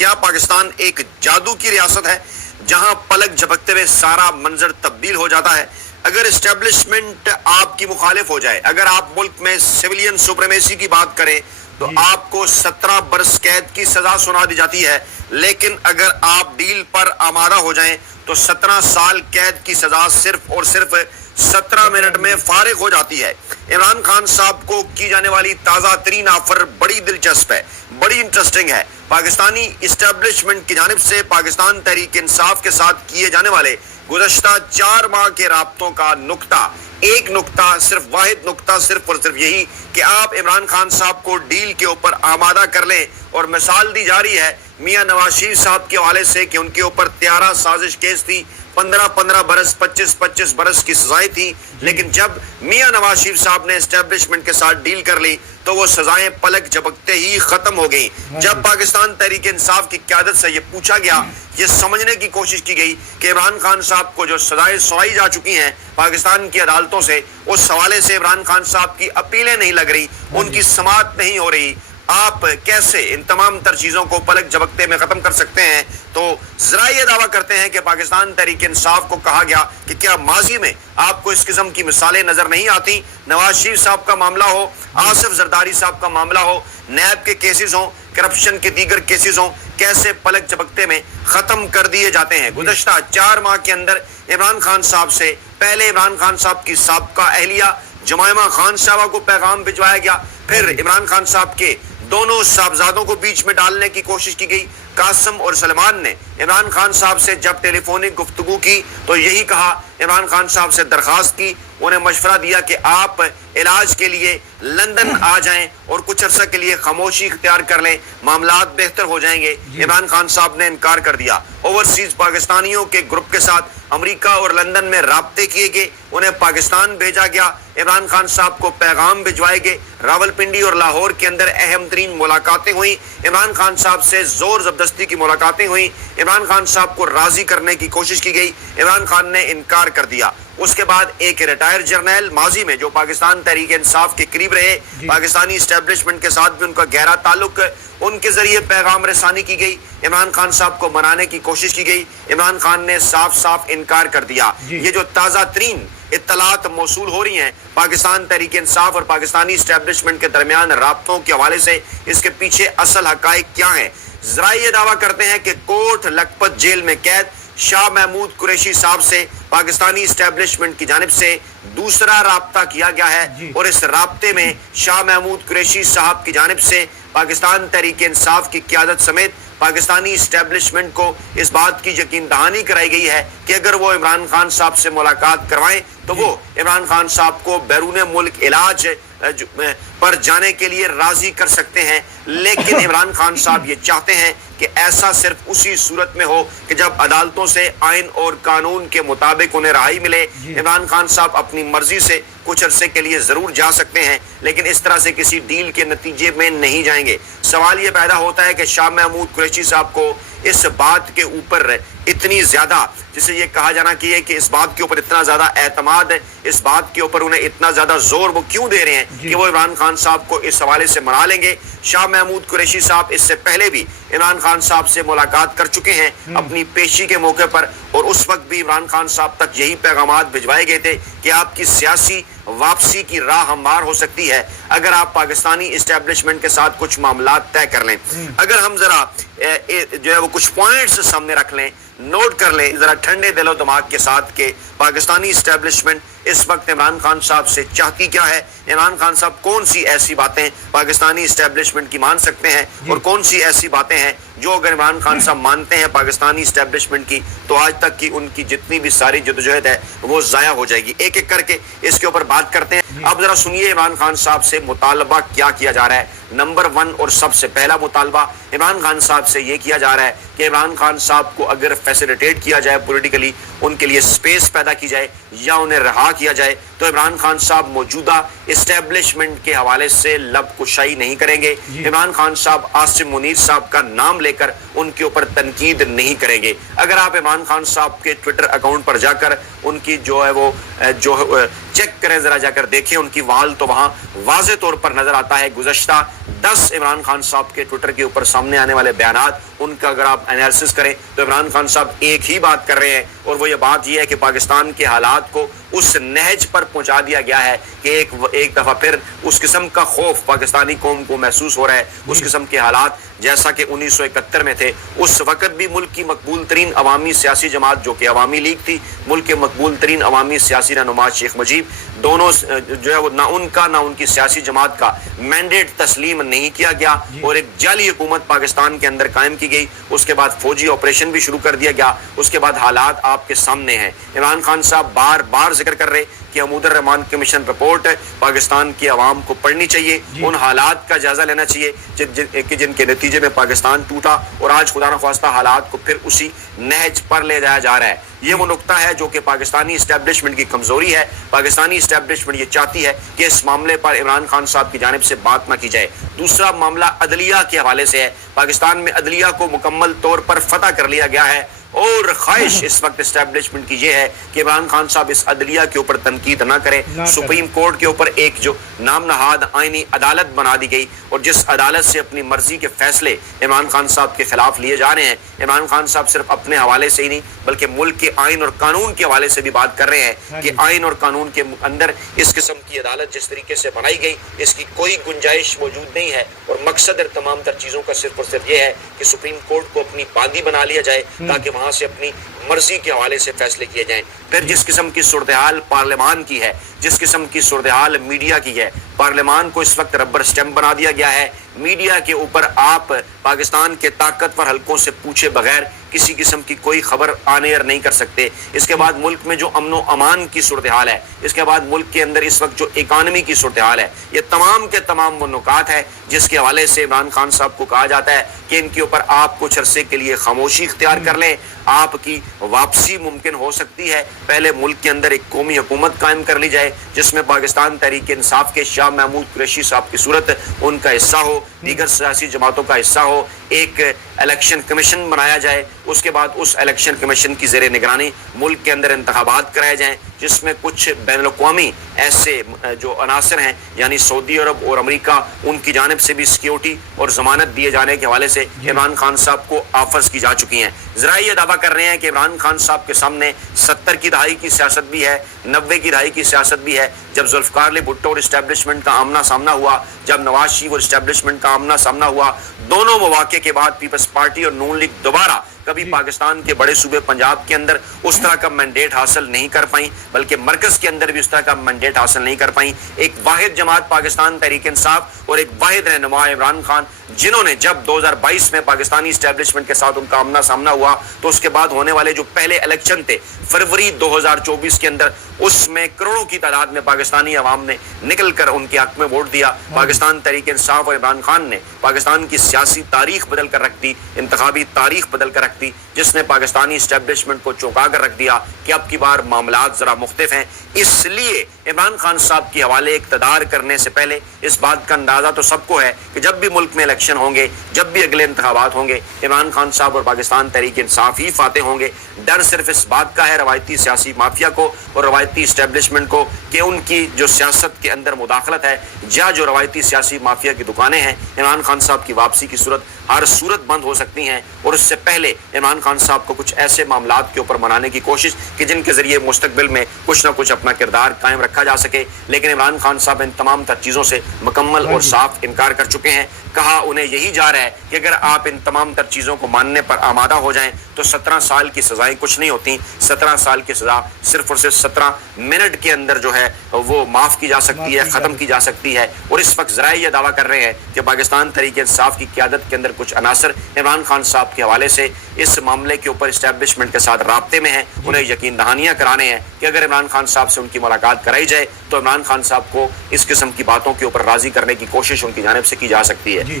کیا پاکستان ایک جادو کی ریاست ہے جہاں پلک جھپکتے ہوئے سارا منظر تبدیل ہو جاتا ہے؟ اگر اسٹیبلشمنٹ آپ کی مخالف ہو جائے، اگر آپ ملک میں سویلین سپریمیسی کی بات کریں تو آپ کو 17 برس قید کی سزا سنا دی جاتی ہے، لیکن اگر آپ ڈیل پر آمادہ ہو جائیں تو 17 سال قید کی سزا صرف اور صرف 17 منٹ میں فارغ ہو جاتی ہے۔ عمران خان صاحب کو کی جانے والی تازہ ترین آفر بڑی دلچسپ ہے، بڑی انٹرسٹنگ ہے۔ پاکستانی اسٹیبلشمنٹ کی جانب سے پاکستان تحریک انصاف کے ساتھ کیے جانے والے گزشتہ 4 ماہ کے رابطوں کا ایک نقطہ، صرف واحد نقطہ، صرف اور صرف یہی کہ آپ عمران خان صاحب کو ڈیل کے اوپر آمادہ کر لیں، اور مثال دی جا رہی ہے میاں نواز شریف صاحب کے حوالے سے کہ ان کے اوپر 13 سازش کیس تھی، 15 برس، 25 برس کی سزائیں تھی، لیکن جب میاں نواز شریف صاحب نے اسٹیبلشمنٹ کے ساتھ ڈیل کر لی تو وہ سزائیں پلک جھپکتے ہی ختم ہو گئیں۔ جب پاکستان تحریک انصاف کی قیادت سے یہ پوچھا گیا، یہ سمجھنے کی کوشش کی گئی کہ عمران خان صاحب کو جو سزائیں سنائی جا چکی ہیں پاکستان کی عدالتوں سے، اس حوالے سے عمران خان صاحب کی اپیلیں نہیں لگ رہی، ان کی سماعت نہیں ہو رہی، آپ کیسے ان تمام تر چیزوں کو پلک جھپکتے میں ختم کر سکتے ہیں؟ تو ذرا یہ دعویٰ کرتے ہیں کہ پاکستان تحریک انصاف کو کہا گیا کہ کیا ماضی میں آپ کو اس قسم کی مثالیں نظر نہیں آتی؟ نواز شریف صاحب کا معاملہ ہو، آصف زرداری صاحب کا معاملہ ہو، نیب کے کیسز ہوں، کرپشن کے دیگر کیسز ہوں، کیسے پلک جھپکتے میں ختم کر دیے جاتے ہیں۔ گزشتہ 4 ماہ کے اندر عمران خان صاحب سے پہلے عمران خان صاحب کی سابقہ اہلیہ جمائمہ خان صاحبہ کو پیغام بھجوایا گیا، پھر عمران خان صاحب کے دونوں صاحبزادوں کو بیچ میں ڈالنے کی کوشش کی گئی۔ قاسم اور سلمان نے عمران خان صاحب سے جب ٹیلی فونک گفتگو کی تو یہی کہا، عمران خان صاحب سے درخواست کی، انہیں مشورہ دیا کہ آپ علاج کے لیے لندن آ جائیں اور کچھ عرصہ کے لیے خاموشی اختیار کر لیں، معاملات بہتر ہو جائیں گے۔ عمران خان صاحب نے انکار کر دیا۔ اوورسیز پاکستانیوں کے گروپ کے ساتھ امریکہ اور لندن میں رابطے کیے گئے، انہیں پاکستان بھیجا گیا، عمران خان صاحب کو پیغام بھجوائے گئے، راولپنڈی اور لاہور کے اندر اہم ترین ملاقاتیں ہوئیں، عمران خان صاحب سے زور زبردستی کی ملاقاتیں ہوئیں، عمران خان صاحب کو راضی کرنے کی کوشش کی گئی، عمران خان نے انکار کر دیا۔ اس کے بعد ایک ریٹائر جرنیل ماضی میں جو پاکستان تحریک انصاف کے قریب رہے، پاکستانی اسٹیبلشمنٹ کے ساتھ بھی ان کا گہرا تعلق، ان کے ذریعے پیغام رسانی کی گئی، عمران خان صاحب کو منانے کی کوشش کی گئی، عمران خان نے صاف انکار کر دیا۔ یہ جو تازہ ترین اطلاعات موصول ہو رہی ہیں پاکستان تحریک انصاف اور پاکستانی اسٹیبلشمنٹ کے درمیان رابطوں کے حوالے سے، اس کے پیچھے اصل حقائق کیا ہیں؟ ذرا یہ دعویٰ کرتے ہیں کہ کوٹ لکھپت جیل میں قید شاہ محمود قریشی صاحب سے پاکستانی اسٹیبلشمنٹ کی جانب سے دوسرا رابطہ کیا گیا ہے، اور اس رابطے میں شاہ محمود قریشی صاحب کی جانب سے پاکستان تحریک انصاف کی قیادت سمیت پاکستانی اسٹیبلشمنٹ کو اس بات کی یقین دہانی کرائی گئی ہے کہ اگر وہ عمران خان صاحب سے ملاقات کروائیں تو وہ عمران خان صاحب کو بیرون ملک علاج پر جانے کے لیے راضی کر سکتے ہیں، لیکن عمران خان صاحب یہ چاہتے ہیں کہ ایسا صرف اسی صورت میں ہو کہ جب عدالتوں سے آئین اور قانون کے مطابق انہیں رہائی ملے۔ عمران خان صاحب اپنی مرضی سے کچھ عرصے کے لیے ضرور جا سکتے ہیں، لیکن اس طرح سے کسی ڈیل کے نتیجے میں نہیں جائیں گے۔ سوال یہ پیدا ہوتا ہے کہ شاہ محمود قریشی صاحب کو اس بات کے اوپر اتنی زیادہ، جسے یہ کہا جانا کہ اس بات کے اوپر اتنا زیادہ اعتماد ہے، اس بات کے اوپر انہیں اتنا زیادہ زور وہ کیوں دے رہے ہیں کہ وہ عمران خان صاحب کو اس حوالے سے منا لیں گے؟ شاہ محمود قریشی صاحب اس سے پہلے بھی عمران خان صاحب سے ملاقات کر چکے ہیں اپنی پیشی کے موقع پر، اور اس وقت بھی عمران خان صاحب تک یہی پیغامات بھجوائے گئے تھے کہ آپ کی سیاسی واپسی کی راہ ہموار ہو سکتی ہے اگر آپ پاکستانی اسٹیبلشمنٹ کے ساتھ کچھ معاملات طے کر لیں۔ اگر ہم ذرا جو ہے وہ کچھ پوائنٹس سامنے رکھ لیں، نوٹ کر لیں ذرا ٹھنڈے دل و دماغ کے ساتھ کہ پاکستانی اسٹیبلشمنٹ اس وقت عمران خان صاحب سے چاہتی کیا ہے، عمران خان صاحب کون سی ایسی باتیں پاکستانی اسٹیبلشمنٹ کی مان سکتے ہیں اور کون سی ایسی باتیں ہیں جو اگر عمران خان صاحب مانتے ہیں پاکستانی اسٹیبلشمنٹ کی تو آج تک کی ان کی جتنی بھی ساری جدوجہد ہے وہ ضائع ہو جائے گی۔ ایک ایک کر کے اس کے اوپر بات کرتے ہیں۔ اب ذرا سنیے عمران خان صاحب سے مطالبہ کیا جا رہا ہے۔ نمبر 1 اور سب سے پہلا مطالبہ عمران خان صاحب سے یہ کیا جا رہا ہے کہ عمران خان صاحب کو اگر فیسیلیٹیٹ کیا جائے پولیٹیکلی، ان کے لیے سپیس پیدا کی جائے یا انہیں رہا کیا جائے تو عمران خان صاحب موجودہ اسٹیبلشمنٹ کے حوالے سے لب کشائی نہیں کریں گے. عمران خان صاحب عاصم منیر صاحب کا نام لے کر ان کے اوپر تنقید نہیں کریں گے. اگر آپ عمران خان صاحب کے ٹویٹر اکاؤنٹ پر جا کر ان کی جو ہے وہ چیک کریں, ذرا جا کر دیکھیں ان کی وال, تو وہاں واضح طور پر نظر آتا ہے گزشتہ 10 عمران خان صاحب کے ٹویٹر کے اوپر سامنے آنے والے بیانات, ان کا اگر آپ انالیسس کریں تو عمران خان صاحب ایک ہی بات کر رہے ہیں, اور وہ یہ بات یہ ہے کہ پاکستان کے حالات کو اس نہج پر پہنچا دیا گیا ہے کہ ایک دفعہ پھر اس قسم کا خوف پاکستانی قوم کو محسوس ہو رہا ہے. اس قسم کے حالات جیسا کہ 1971 میں تھے, اس وقت بھی ملک کی مقبول ترین عوامی سیاسی جماعت جو کہ عوامی لیگ تھی, ملک کے مقبول ترین عوامی سیاسی رہنما شیخ مجیب, دونوں جو ہے وہ نہ ان کا نہ ان کی سیاسی جماعت کا مینڈیٹ تسلیم نہیں کیا گیا, اور ایک جعلی حکومت پاکستان کے اندر قائم کی گئی. اس کے بعد فوجی آپریشن بھی شروع کر دیا گیا. اس کے بعد حالات آپ کے سامنے ہیں. عمران خان صاحب بار بار ذکر کر رہے کہ حمود الرحمان کمیشن رپورٹ پاکستان کی عوام کو پڑھنی چاہیے, ان حالات کا جائزہ لینا چاہیے کہ جن کے نتیجے میں پاکستان ٹوٹا, اور آج خدا نخواستہ حالات کو پھر اسی نہج پر لے جایا جا رہا ہے. یہ وہ نقطہ ہے جو کہ پاکستانی اسٹیبلشمنٹ کی کمزوری ہے. پاکستانی اسٹیبلشمنٹ یہ چاہتی ہے کہ اس معاملے پر عمران خان صاحب کی جانب سے بات نہ کی جائے. دوسرا معاملہ عدلیہ کے حوالے سے ہے. پاکستان میں عدلیہ کو مکمل طور پر فتح کر لیا گیا ہے, اور خواہش اس وقت اسٹیبلشمنٹ کی یہ ہے کہ عمران خان صاحب اس عدلیہ کے اوپر تنقید نہ کریں. سپریم کورٹ کے اوپر ایک جو نام نہاد آئینی عدالت بنا دی گئی, اور جس عدالت سے اپنی مرضی کے فیصلے عمران خان صاحب کے خلاف لیے جا رہے ہیں. عمران خان صاحب صرف اپنے حوالے سے ہی نہیں بلکہ ملک کے آئین اور قانون کے حوالے سے بھی بات کر رہے ہیں کہ آئین اور قانون کے اندر اس قسم کی عدالت جس طریقے سے بنائی گئی, اس کی کوئی گنجائش موجود نہیں ہے, اور مقصد تمام تر چیزوں کا صرف اور صرف یہ ہے کہ سپریم کورٹ کو اپنی باندھی بنا لیا جائے تاکہ وہاں سے اپنی مرضی کے حوالے سے فیصلے کیے جائیں. پھر جس قسم کی صورتحال پارلیمان کی ہے, جس قسم کی صورتحال میڈیا کی ہے, پارلیمان کو اس وقت ربر سٹیمپ بنا دیا گیا ہے. میڈیا کے اوپر آپ پاکستان کے طاقتور حلقوں سے پوچھے بغیر کسی قسم کی کوئی خبر آن ایئر نہیں کر سکتے. اس کے بعد ملک میں جو امن و امان کی صورتحال ہے, اس کے بعد ملک کے اندر اس وقت جو اکانومی کی صورتحال ہے, یہ تمام کے تمام وہ نکات ہے جس کے حوالے سے عمران خان صاحب کو کہا جاتا ہے کہ ان کے اوپر آپ کچھ عرصے کے لیے خاموشی اختیار کر لیں, آپ کی واپسی ممکن ہو سکتی ہے. پہلے ملک کے اندر ایک قومی حکومت قائم کر لی جائے جس میں پاکستان تحریک انصاف کے شاہ محمود قریشی صاحب کی صورت ان کا حصہ ہو, دیگر سیاسی جماعتوں کا حصہ ہو, ایک الیکشن کمیشن بنایا جائے. اس کے بعد اس الیکشن کمیشن کی زیر نگرانی ملک کے اندر انتخابات کرائے جائیں جس میں کچھ بین الاقوامی ایسے جو عناصر ہیں یعنی سعودی عرب اور امریکہ, ان کی جانب سے بھی سیکیورٹی اور ضمانت دیے جانے کے حوالے سے عمران خان صاحب کو آفرز کی جا چکی ہیں. ذرائع یہ دعویٰ کر رہے ہیں کہ عمران خان صاحب کے سامنے 70 کی دہائی کی سیاست بھی ہے, 90 کی دہائی کی سیاست بھی ہے, جب ذوالفقار علی بھٹو اور اسٹیبلشمنٹ کا آمنا سامنا ہوا, جب نواز شریف اور اسٹیبلشمنٹ کا آمنا سامنا ہوا. دونوں مواقع کے بعد پیپلز پارٹی اور نون لیگ دوبارہ کبھی پاکستان کے بڑے صوبے پنجاب کے اندر اس طرح کا مینڈیٹ حاصل نہیں کر پائیں, بلکہ مرکز کے اندر بھی اس طرح کا مینڈیٹ حاصل نہیں کر پائیں. ایک واحد جماعت پاکستان تحریک انصاف اور ایک واحد رہنما عمران خان, جنہوں نے جب 2022 میں پاکستانی اسٹیبلشمنٹ کے ساتھ ان کا آمنا سامنا ہوا تو اس کے بعد ہونے والے جو پہلے الیکشن تھے فروری 2024 کے اندر, اس میں کروڑوں کی تعداد میں پاکستانی عوام نے نکل کر ان کے حق میں ووٹ دیا. پاکستان تحریک انصاف اور عمران خان نے پاکستان کی سیاسی تاریخ بدل کر رکھ دی, انتخابی تاریخ بدل کر رکھ دی, جس نے پاکستانی اسٹیبلشمنٹ کو چونکا کر رکھ دیا کہ اب کی بار معاملات ذرا مختلف ہیں. اس لیے عمران خان صاحب کے حوالے اقتدار کرنے سے پہلے اس بات کا اندازہ تو سب کو ہے کہ جب بھی ملک میں الیکشن ہوں گے, جب بھی اگلے انتخابات ہوں گے, عمران خان صاحب اور پاکستان تحریک انصاف ہی فاتح ہوں گے. ڈر صرف اس بات کا ہے روایتی سیاسی مافیا کو اور روایتی اسٹیبلشمنٹ کو کہ ان کی جو سیاست کے اندر مداخلت ہے, یا جو روایتی سیاسی مافیا کی دکانیں ہیں, عمران خان صاحب کی واپسی کی صورت ہر صورت بند ہو سکتی ہیں. اور اس سے پہلے عمران خان صاحب کو کچھ ایسے معاملات کے اوپر منانے کی کوشش کہ جن کے ذریعے مستقبل میں کچھ نہ کچھ اپنا کردار قائم رکھا جا سکے. لیکن عمران خان صاحب ان تمام تر چیزوں سے مکمل اور صاف انکار کر چکے ہیں. کہا انہیں یہی جا رہا ہے کہ اگر آپ ان تمام تر چیزوں کو ماننے پر آمادہ ہو جائیں تو 17 سال کی سزائیں کچھ نہیں ہوتی. 17 سال کی سزا صرف اور صرف 17 منٹ کے اندر جو ہے وہ معاف کی جا سکتی ہے, ختم کی جا سکتی ہے. اور اس وقت ذرائع یہ دعویٰ کر رہے ہیں کہ پاکستان تحریک انصاف کی قیادت کے اندر کچھ عناصر عمران خان صاحب کے حوالے سے اس معاملے کے اوپر اسٹیبلشمنٹ کے ساتھ رابطے میں ہیں. انہیں یقین دہانیاں کرانے ہیں کہ اگر عمران خان صاحب سے ان کی ملاقات کرائی جائے تو عمران خان صاحب کو اس قسم کی باتوں کے اوپر راضی کرنے کی کوشش ان کی جانب سے کی جا سکتی ہے.